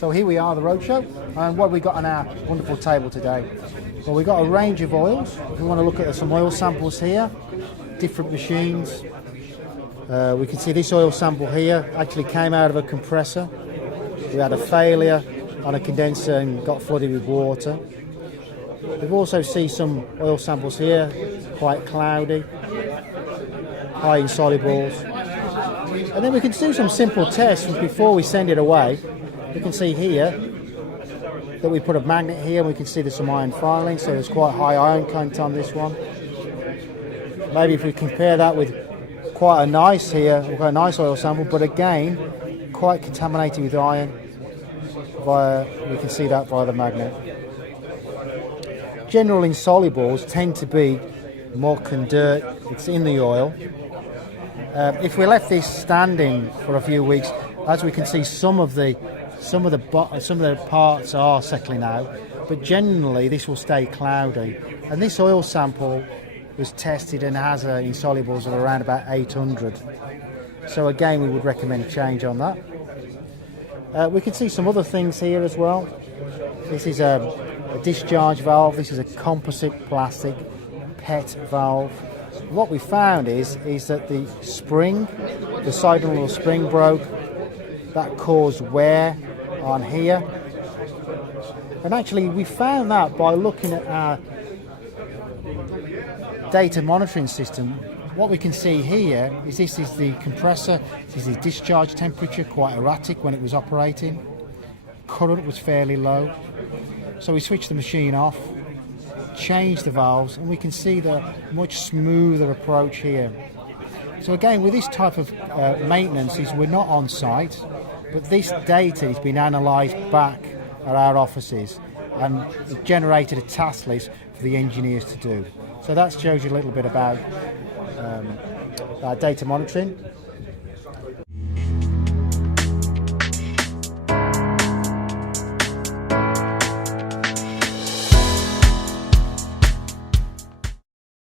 So here we are, the roadshow, and what have we got on our wonderful table today? Well, we've got a range of oils. We want to look at some oil samples here, different machines. We can see this oil sample here actually came out of a compressor. We had a failure on a condenser and got flooded with water. We've also seen some oil samples here, quite cloudy, high insolubles. And then we can do some simple tests before we send it away. You can see here that we put a magnet here, and we can see there's some iron filing, so there's quite high iron content on this one. Maybe if we compare that with quite a nice here, we've got a nice oil sample, but again, quite contaminated with iron. We can see that via the magnet. General insolubles tend to be muck and dirt. It's in the oil. If we left this standing for a few weeks, as we can see, some of the parts are settling out, but generally this will stay cloudy. And this oil sample was tested and has insolubles of around about 800. So again, we would recommend a change on that. We can see some other things here as well. This is a discharge valve. This is a composite plastic PET valve. What we found is that the spring, the side little spring broke. That caused wear on here. And actually we found that by looking at our data monitoring system. What we can see here is this is the compressor, this is the discharge temperature, quite erratic when it was operating. Current was fairly low. So we switched the machine off, changed the valves, and we can see the much smoother approach here. So again, with this type of maintenance, we're not on site, but this data has been analysed back at our offices and it generated a task list for the engineers to do. So that shows you a little bit about our data monitoring.